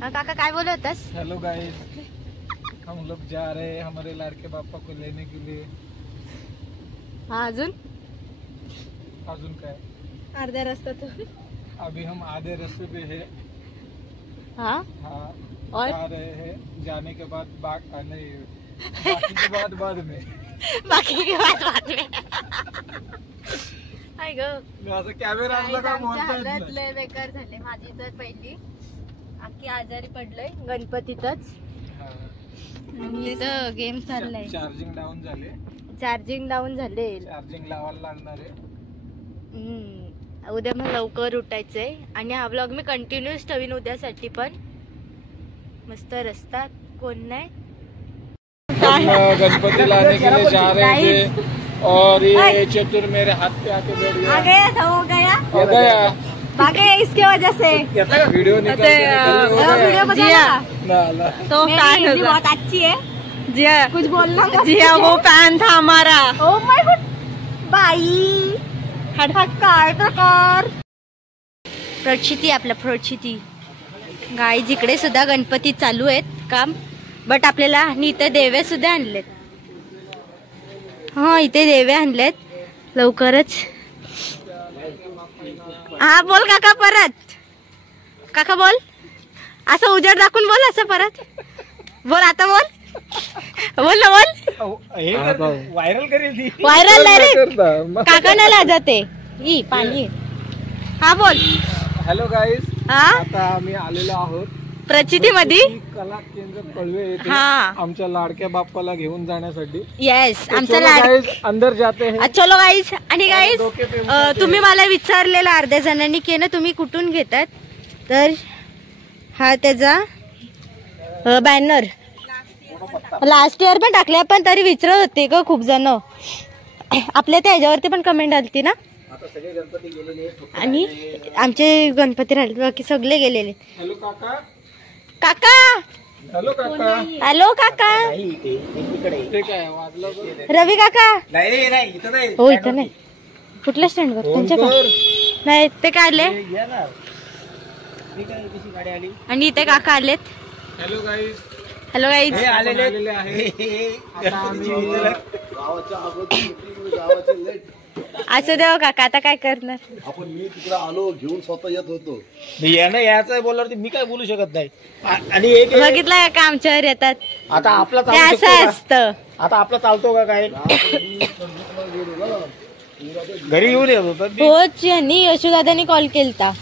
काका काय बोलत होतास? हेलो गाइस, हम लोग जा रहे हैं हमारे लाडके पापा को लेने के लिए। हाँ अजून काय अर्ध्या रस्त्यातून अभी हम आधे रास्ते पे है। हाँ और जा रहे हैं, जाने के बाद नहीं बाकी के बाद में बाकी के बाद में आई गो असं कॅमेरा असला का हालत लय बेकार झाले माझी तर पहिली आखी आजारी पडलोय गणपतीतच आणि इथं गेम चाललाय चार्जिंग डाऊन झाले चार्जिंग लावायला लागणार आहे। उद्या मग लवकर उठायचंय आणि हा व्लॉग मी कंटिन्यूस ठेवीन उद्यासाठी पण। मस्त रस्ता कोण नाही गणपति लाने के लिए जा रहे थे और ये चतुर मेरे हाथ पे आके बैठ गया। आ गया था वो गया भागे इसके वजह से वीडियो वीडियो तो फैन बहुत अच्छी है जिया कुछ बोलना जिया वो फैन था हमारा। ओ माय गॉड बाई हटकार प्रचिती आपला प्रचिती गाईज इकडे सुद्धा गणपती चालू आहेत काम बट आपल्याला इथे देवे सुद्धा आणलेत। हा इथे देवे आणलेत लवकरच। हा बोल काका परत काका बोल असं उजेड दाखवून बोल असं परत बोल आता बोल ना बोल व्हायरल करेल व्हायरल डायरेक्ट काका नाही लाजते ही पाणी। हा बोल हॅलो गाईस, हा आता आम्ही आलेलो आहोत प्रचिती मध्ये कला केंद्र कळवे येथे हा आमच्या लाडक्या बाप्पाला घेऊन जाण्यासाठी। येस आमचा गाइस अंदर जाते हैं। चलो गाईज आणि गाईज तुम्ही मला विचारलेलं अर्ध्या जणांनी की ना तुम्ही कुठून घेतात तर हा त्याचा बॅनर लास्ट इयर पण टाकले पण तरी विचारत होते ग खूप जण आपल्या त्या ह्याच्यावरती पण कमेंट आलती ना आणि आमचे गणपती राहिले बाकी सगळे गेलेले। हॅलो काका काका हॅलो काका हॅलो काका रवी काका हो इथं नाही कुठल्या स्टँडवर त्यांच्या नाही ते काढले आणि इथे काका आलेत। हॅलो गाईस हॅलो गाईज आलेले आहे असं देव काका आता काय करणार आपण मी तिकडे आलो घेऊन स्वतः येत होतो याचं बोलल्यावरती मी काय बोलू शकत नाही। आणि बघितलं का आमच्यावर येतात आता आपला असं असतं आता आपला चालतो का काय घरी येऊन येत होत होच यांनी यशोदादानी कॉल केलता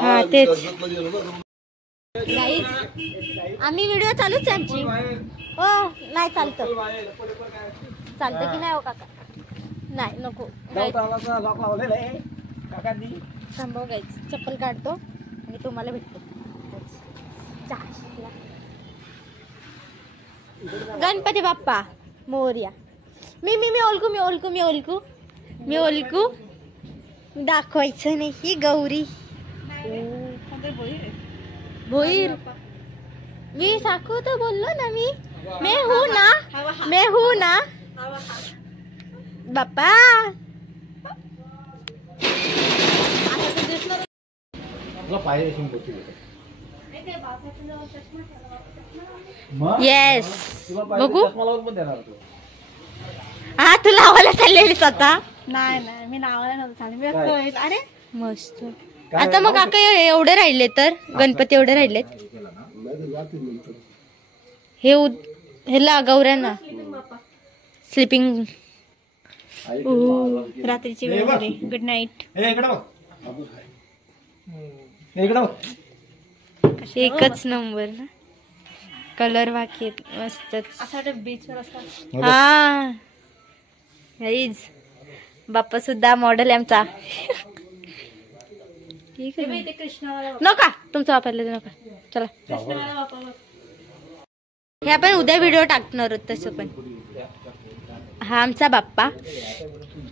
हा तेच आम्ही व्हिडिओ चालूच आमची हो नाही चालतं की नाही हो काका नाही नको थांबव गाईज चप्पल काढतो आणि तुम्हाला भेटतो। गणपती बाप्पा मोरया मी ओळखू दाखवायचं नाही ही गौरी भोईर मी साकू तो बोललो ना मैं हूँ ना बाप्पा येस बघू हा तू लावायला चाललेली स्वतः नाही मी लावायला नव्हतं अरे मस्त। आता मग काका एवढे राहिले तर गणपती एवढे राहिलेत हे गौऱ्यांना स्लीपिंग रात्रीची वेळ गुड नाईट एकच नंबर ना कलर बाकी मस्तच हा बाप्पा सुद्धा मॉडेल आमचा नका तुमचं वापरलं नका चला हे आपण उद्या व्हिडिओ टाकणार आहोत तसं पण। हा आमचा बाप्पा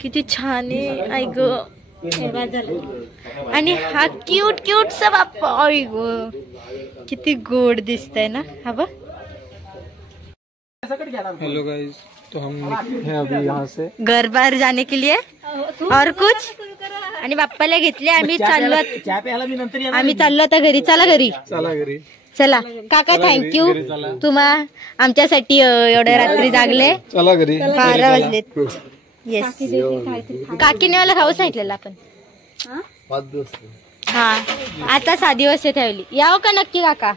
किती छान आहे आई ग आणि हा क्यूटचा बाप्पा आई ग किती गोड दिसतंय ना हा बघ। हेलो गाइस, तो हम हैं अभी यहाँ से घर बाहर जाने के लिए और कुछ आणि बाप्पाला घेतले. आम्ही चाललो आता घरी. चला घरी. चला काका, थँक्यू तुम्हा आमच्यासाठी एवढ्या रात्री जागले. चला घरी. 12 वाजलेत. येस, काकीने मला खाऊ सांगितलेलं आपण. 5 दिवस. हा, आता 6 दिवस ठेवली. यावं का नक्की काका?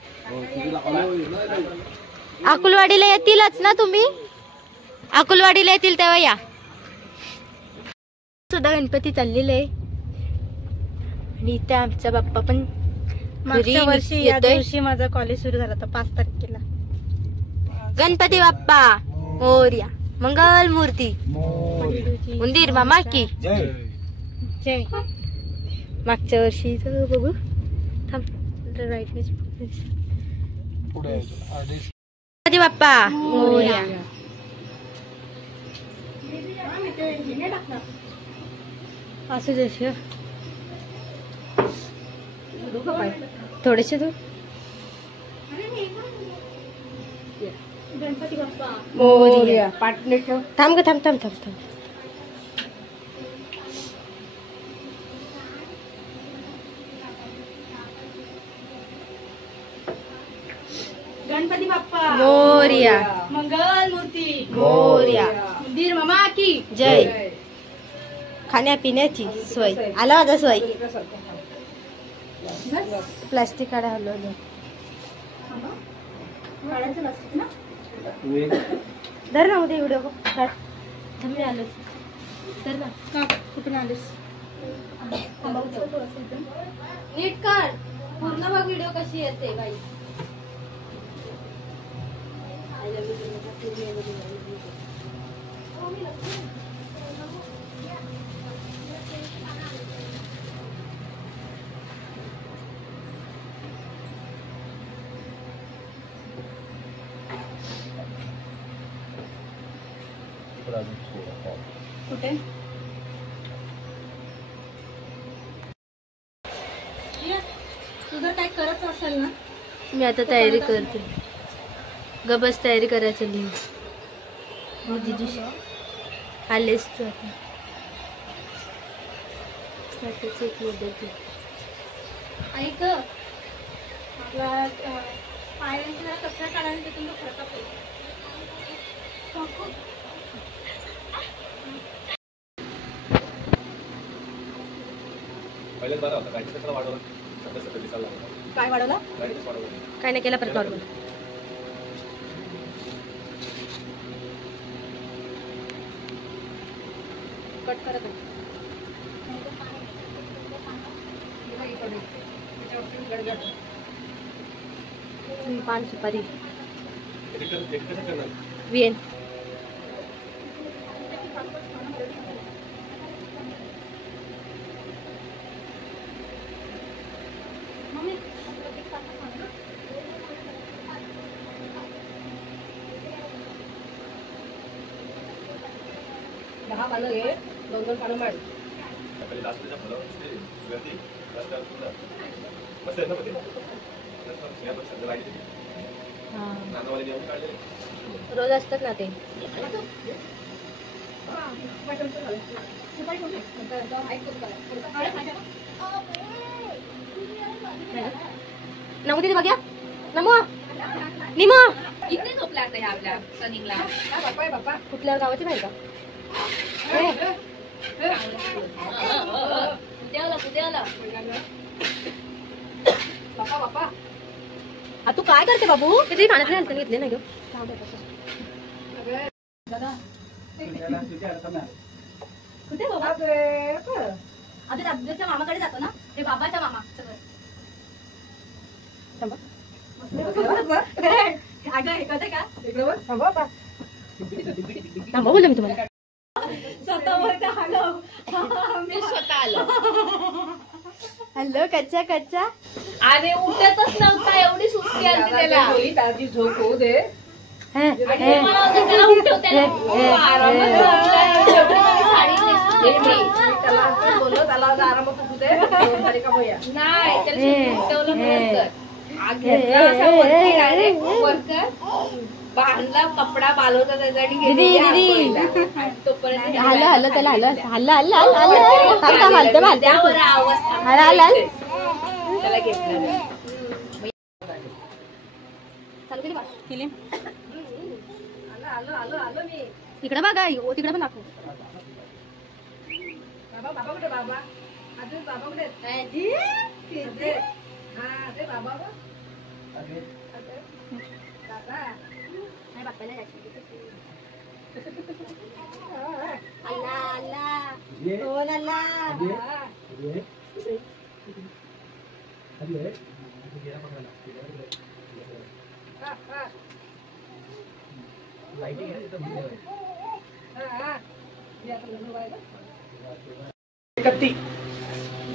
अकुलवाडीला येतीलच ना तुम्ही? अकुलवाडीला येतील तेव्हा या. सुद्धा गणपती चाललेले आहे आणि इथे आमचा बाप्पा पण मागच्या वर्षी या दिवशी माझं कॉलेज सुरू झालं होतं 5 तारखेला. गणपती बाप्पा मोरया, मंगल मूर्ती, उंदीर मामा की जय. मागच्या वर्षी बघू थांब राईटनेस. गणपती बाप्पा मोरया. असू दे थोडेसे तू. गणपती बाप्पा मोरया. थांब ग, थांब. गणपती बाप्पा मोरया, मंगल मूर्ती मोरया. उंदीर मामा की जय. खाण्यापिण्याची सोय. आला माझा सोय. प्लास्टिक काढा हलवलं. धर ना उद्या व्हिडिओ थांबले आलोच. धर ना. कुठून आलीस? नीट कर पूर्ण बघ व्हिडिओ कशी येते बाई. कुठे? तुझं काय करत असेल ना? मी आता तयारी करते. गबस तयारी करायची नाही. मी दिदी आलेस तू आता. एक मुद्दत ऐक, आपला पायांचा जरा कचरा काढायला ते तुमचा फरक पडेल. काय वाढवला? काय नाही केला परत नॉर्मल. कट करत पान सुपारी वेन. रोज असतात ना ते. नमो तिथे बघ्या. नमो निमो इकडे झोपला आता ह्या आपल्या सनिंगला. कुठल्या गावाची माहिती का? तू काय करते बाबू? किती खाण्यातले हलकन घेतले नाही ग. कुठे बाबा? आता दादाच्या मामाकडे जातो ना, ते बाबाच्या मामा. थांबा बोलले मी तुम्हाला. स्वतः आलो. हॅलो कच्चा कच्चा. अरे उठतच नव्हता, एवढी सुस्ती आली त्याला. त्याची झोप होऊ दे. आणि मला वाटतं त्याला उठवते ना. आरामात झोपलाय. शेवटी मला साडी नेसून घेतली. त्याला बोललो त्याला आरामात उठू दे. नाही त्याला उठवलं नंतर. घेतला असा वरती डायरेक्ट वरकर. बांधला कपडा बालवता त्यासाठी दीदी तोपर्यंत हल्ल हल्ल त्याला हल्ल हल्ल हल्ल हल्ल हलते हलते त्यावर आवाज हल्ल हल्ल त्याला घेतलं तिकडे बघा तिकडे पण दाखव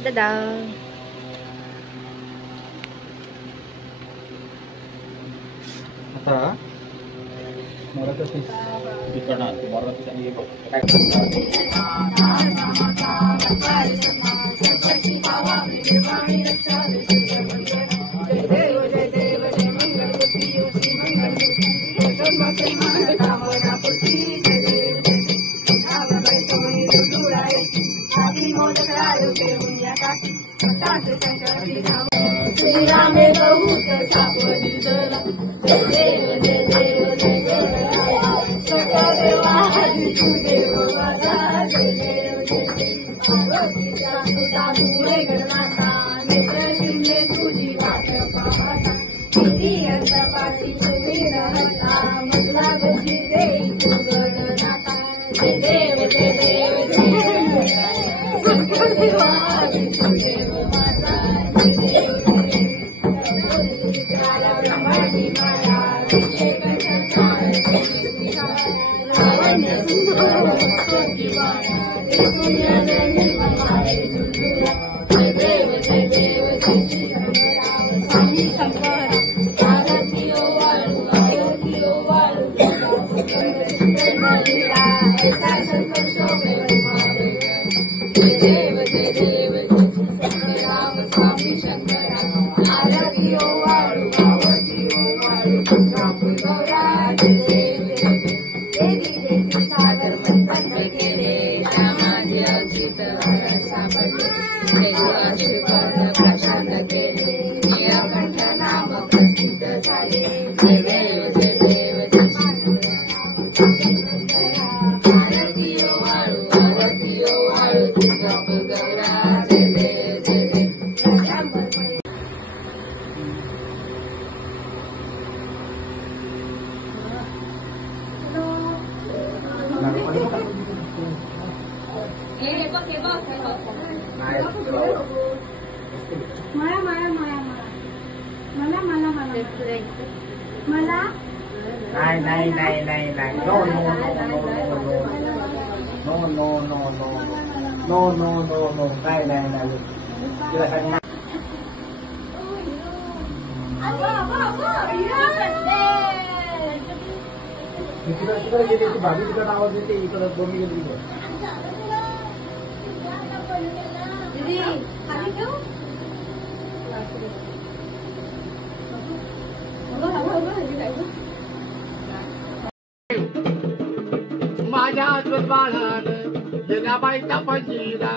दादा आता मला तर ठिकाणा तुम्हाला No, काय नाही तिकडे गेली ती भाभी तिकडे आवाज येते इकडे दोन्ही गेली माझ्या आजोबा बाळान जनाबाईचा पंजीला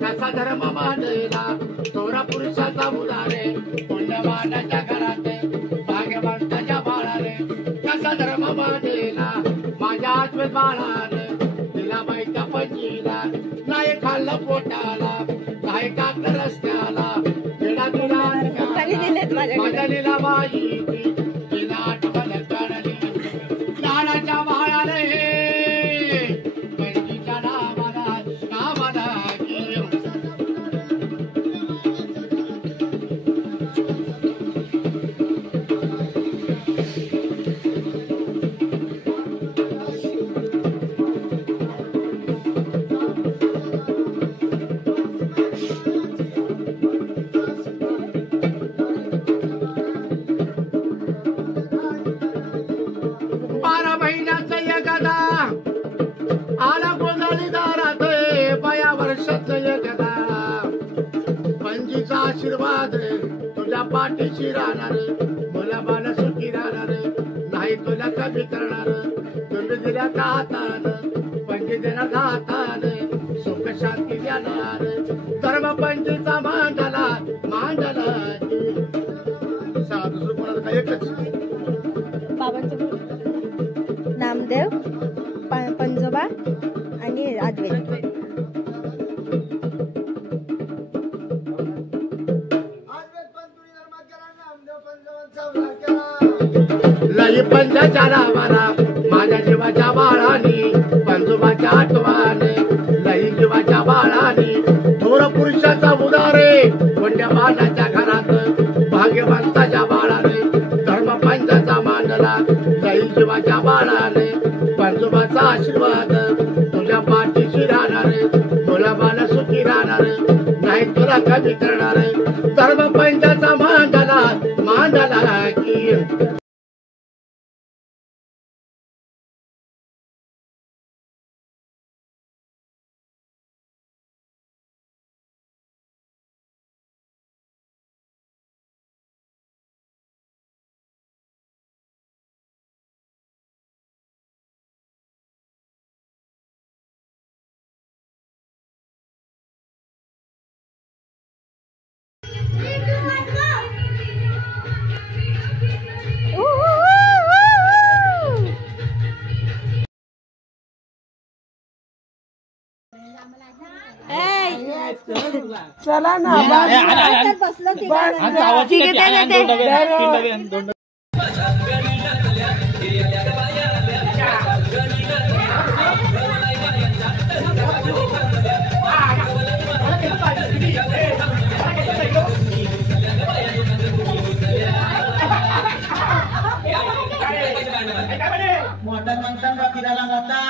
कसा धर्म मांडला थोरा पुरुषाचा मुलारे पुण्यवानाच्या घरात भाग्यवंताच्या बाळाने कसा धर्म मांडला माझ्या आजोबा बाळान जनाबाईचा पंजीला नाही खाल्लं पोटाला नाही टाकलं रस्त्याला खेळा तुला माझ्या लीलाबाई तिला आठवण काढली लाडाच्या बाळाने आशीर्वाद तुझ्या पाठीशी राहणार मला बाला सुखी राहणार नाही तुला कमी करणार गंग दिल्या हातान पंच देणार घातान सुख शांती देणार धर्म पंचीचा मांडला मांडला दुसरं कोणाला काय एकच नामदेव पंजोबा आणि अद्वैत. लई पंजाच्या नावाला माझ्या जीवाच्या बाळानी पंजोबाच्या आठवाने लई जीवाच्या बाळानी थोर पुरुषाचा उदारे कोणत्या बाळाच्या घरात भाग्यवंताच्या बाळाने धर्म पंचाचा मांडला लई जीवाच्या बाळाने पंजोबाचा आशीर्वाद तुझ्या पाठीशी राहणार तुला बाळ सुखी राहणार नाही तुला कमी करणार धर्म पंचाचा मांडला मांडला की चला ना बसलो मोठा माणसांना फिरायला मोठा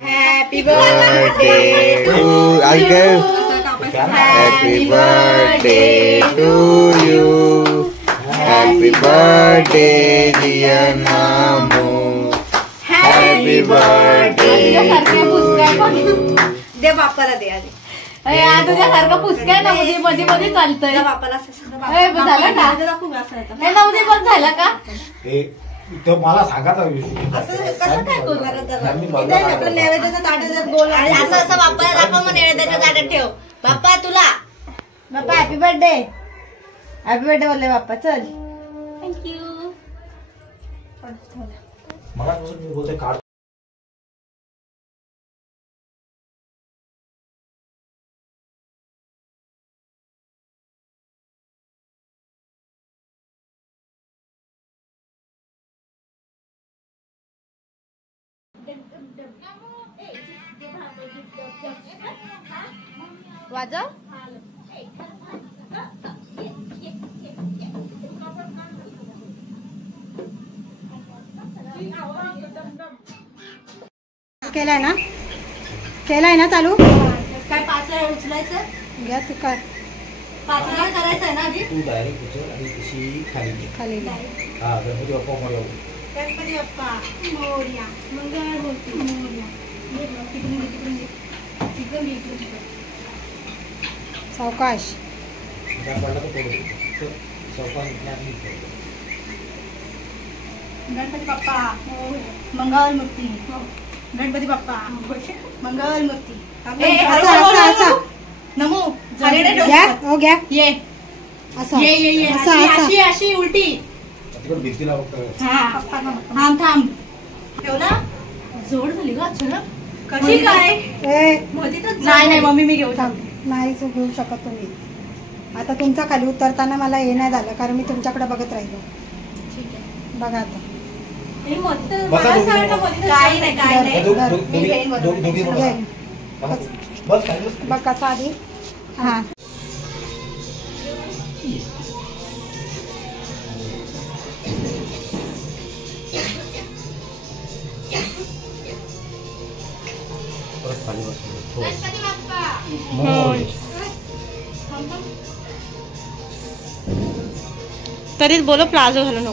Happy birthday to Uncle. Happy birthday to you. Happy birthday dear Mamu. Happy birthday. दे बापाला दे आधी. तुझ्यासारखं पुसकाय ना मध्ये मध्ये मध्ये चालतंय बापाला झालं का हे नवदी बघ झाला का तो मला सांगायचा नैवेद्याच्या ताटात गोल असं असं बाप्पाला दाखव मग नैवेद्याच्या ताटात ठेव. बाप्पा तुला बाप्पा हॅपी बर्थडे बोलले बाप्पा. चल थँक्यू. मला बोलते काढ. वाजव. केलाय ना चालू. काय 5 वेळा उचलायचं घ्या तू काय 5 वेळा करायचं आहे ना आधी. तू डायरेक्ट उचल आणि तशी खाली हा गणपती बाप्पा मोरया. गणपती बाप्पा मोरया. मंगळमूर्ती मोरया. सावकाश. गणपती बाप्पा मंगळमूर्ती. गणपती बाप्पा मंगळमूर्ती. नमो घ्या ये असं ये अशी अशी उलटी. थांब ठेवला. जोड झाली ग अचानक. कशी काय नाही मम्मी मी घेऊ नाही घेऊ शकत तुम्ही. आता तुमचा खाली उतरताना मला हे नाही झालं कारण मी तुमच्याकडे बघत राहिलो. ठीक आहे बघा आता बघ कसा आधी. हा तरीच बोलो प्लाझो घालू नको.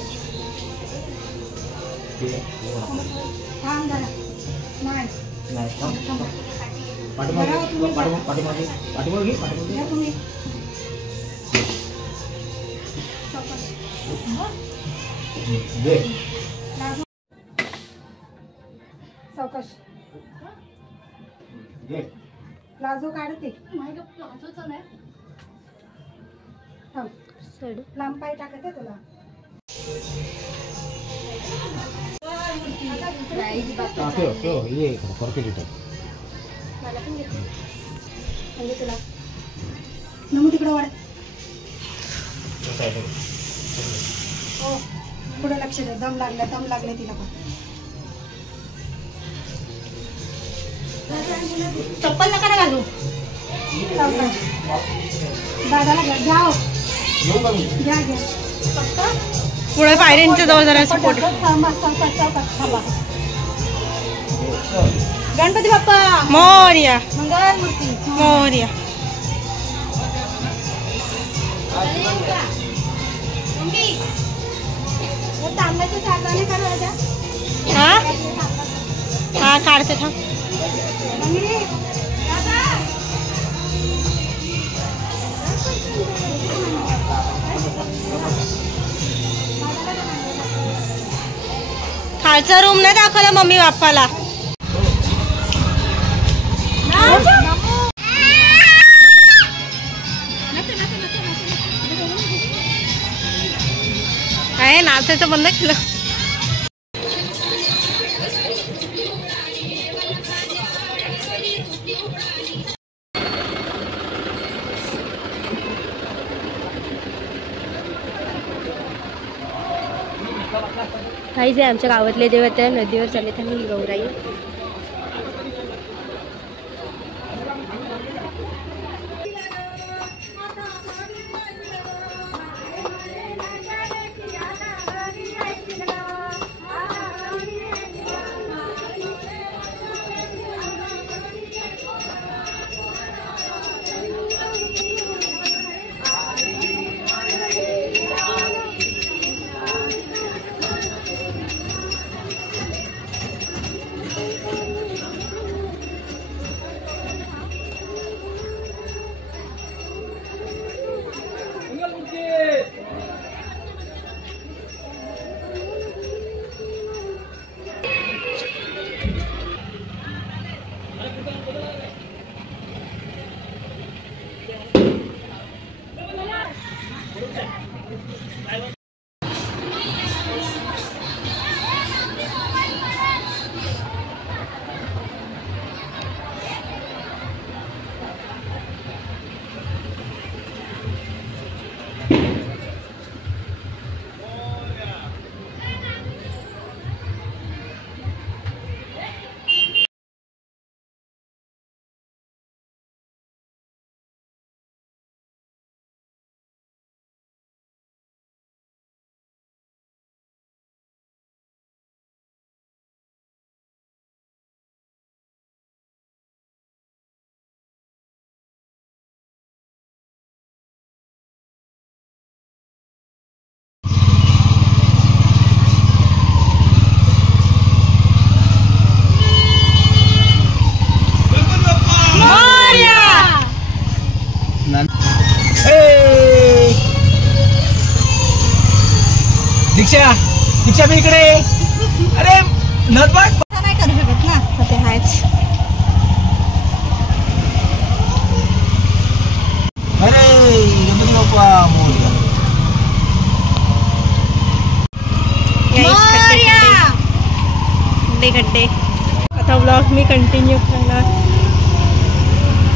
सावकाश. प्लाझो काढते. प्लाझोचं नाही लांब पाय टाकते तुला. म्हणजे तुला नमू तिकडं वाढ. हो पुढे लक्ष दे. दम लागले तिला पण. चप्पल नका ना घालू. दादाला घ्या. घ्या पुढे पायऱ्यांच्या जवळ जरा सपोर्ट. गणपती बाप्पा मोरया. मंगळमूर्ती मोरया. तांब्याचं चालवाने करायचा. हा काढते थांब. खालचा रूम नाही दाखवला मम्मी बाप्पाला. काय नाचायचं बंद केलं. काहीच आहे आमच्या गावातले देवता नदीवर चालले त्यांनी गौराई. दीक्षा मी इकडे. अरे नटबाग नाही करू शकत ना ते आहेच. अरे गणपती बाप्पा मोरया. गड्डे आता ब्लॉग मी कंटिन्यू करणार.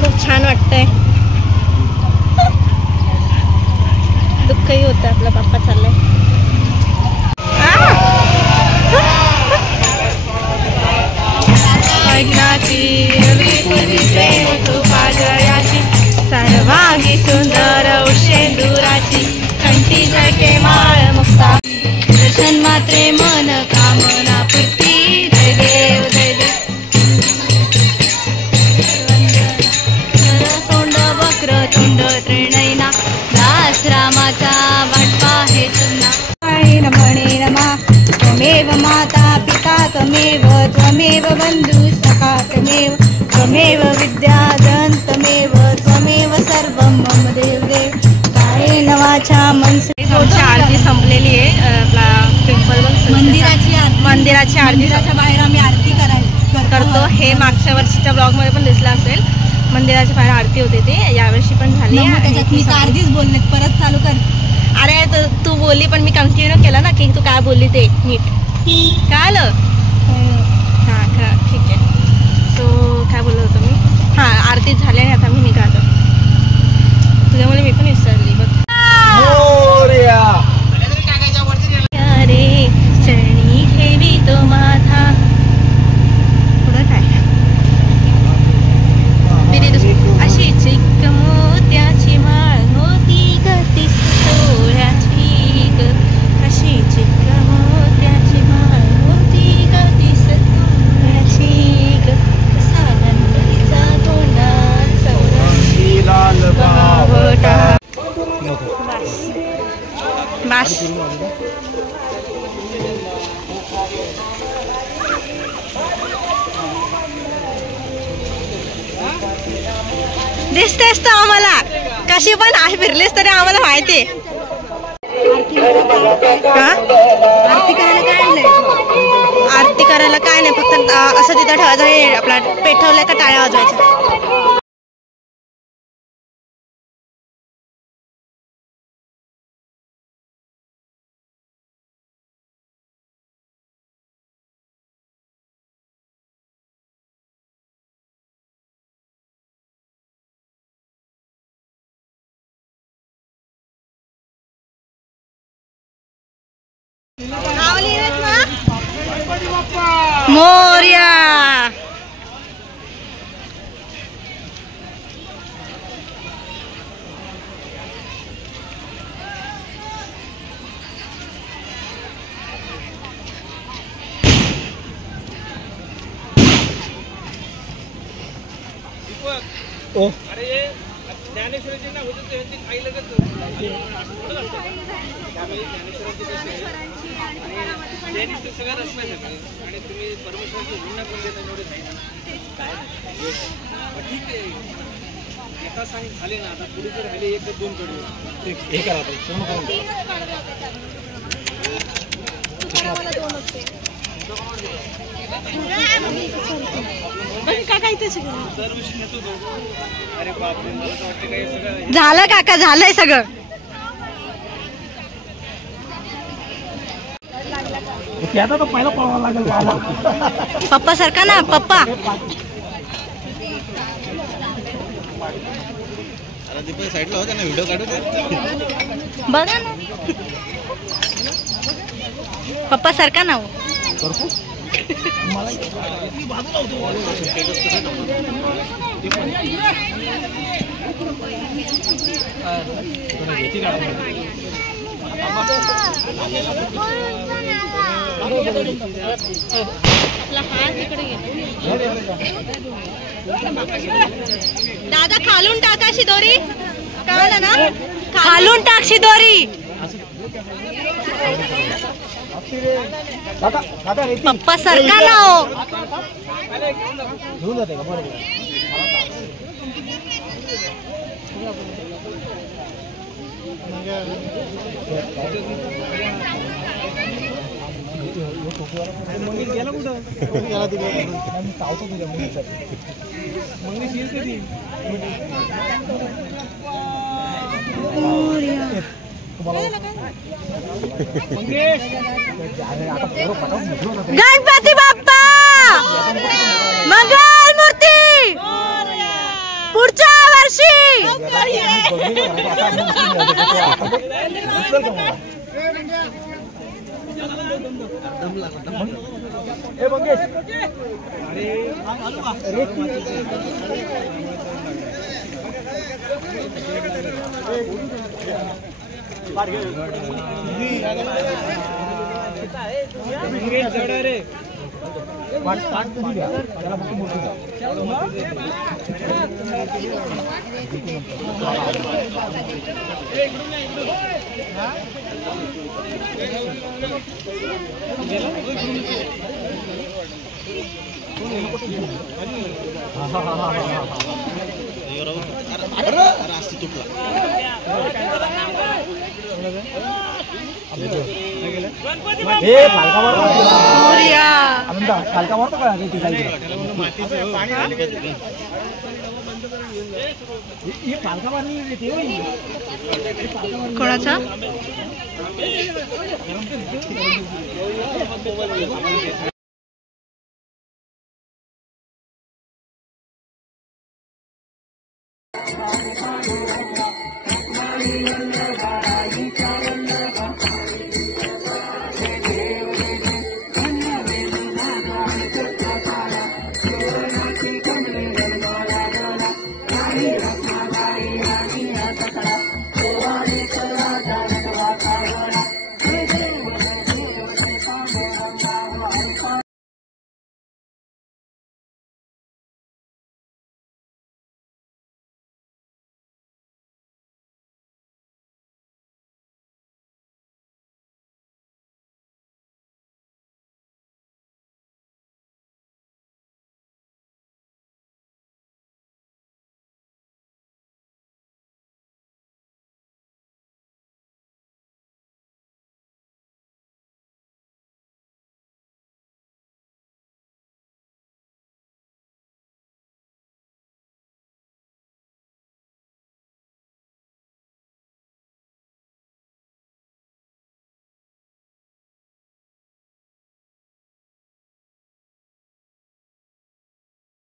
खूप छान वाटतंय. दुःखही होतं आपला बाप्पा चाललाय. सर्वांगी सुंदर शेंदुराची कंठी जळके माळ मुक्ता दर्शन मात्रे मन कामना पूर्ती. जय देव जय देव. सोंड वक्र तोंड त्रिनयना दास रामाचा वाटपा हे सुन्ना. म्हणे रमा त्वमेव माता पिता त्वमेव त्वमेव बंधू सखा त्वमेव त्वमेव विद्याधन त्वमेव त्वमेव सर्वं मम देव देव. काय नवाच्या मनसे आरती संपलेली आहे. आपला टेम्पल मंदिराची आरतीच्या बाहेर आम्ही आरती करतो. हे मागच्या वर्षीच्या ब्लॉग मध्ये पण दिसलं असेल. मंदिराच्या बाहेर आरती होते ते यावर्षी पण झाली. मी तर अर्धीच बोलले परत चालू कर. अरे तू बोलली पण मी कंटिन्यू केलं ना की तू काय बोलली ते नीट काय आलं. हां का ठीक आहे. सो काय बोलत होतो मी. हां आरती झाली आणि आता मी निघालो. तुझ्यामुळे मी पण विसरली बघ. अरे चरणी ठेवी तो माझा. पुढं काय अशी चिक्क मोत्याची माळ होती गती सोहळ्याची ग. अशी चिक्क मोत्याची माळ होती गती सोहळ्याची ग. कसा गणपतीचा गोंडा चौरंगी बावटा. बस दिसतेस तर आम्हाला कशी पण आहे फिरलीस तरी आम्हाला माहिती. आरती करायला काय नाही फक्त असं तिथं ठेवायचं. आपला पेटवलं का टाळ्या वाजवायच्या. मोरया. अरे ज्ञानेश्वरांची होतं काही लगत ज्ञानेश्वर सगळं रचण्यासाठी आणि तुम्ही परमेश्वराची गुन्हा पण देता एवढे ठीक आहे. एका सांग झाले ना आता पुढे जर राहिले एक दोन कडे हे करा अरे बापरे मला तर वाटतं काय सगळं झालं काका झालंय सगळं. आता तर पहिला पळावं लागेल. पप्पा सारखा ना पप्पा. साईडला होत्या ना व्हिडिओ काढू बघा ना पप्पा सारखा ना हो. दादा खालून टाकाशी दोरी कळलं ना. खालून टाकशी दोरी. पप्पा सरका ना हो. मंगेश गेला कुठं? मी चावतो तुझ्या मुलीचा. मंगेश येईल कधी? गणपती बाप्पा मंगल मूर्ती पुढच्या वर्षी. कोणाचा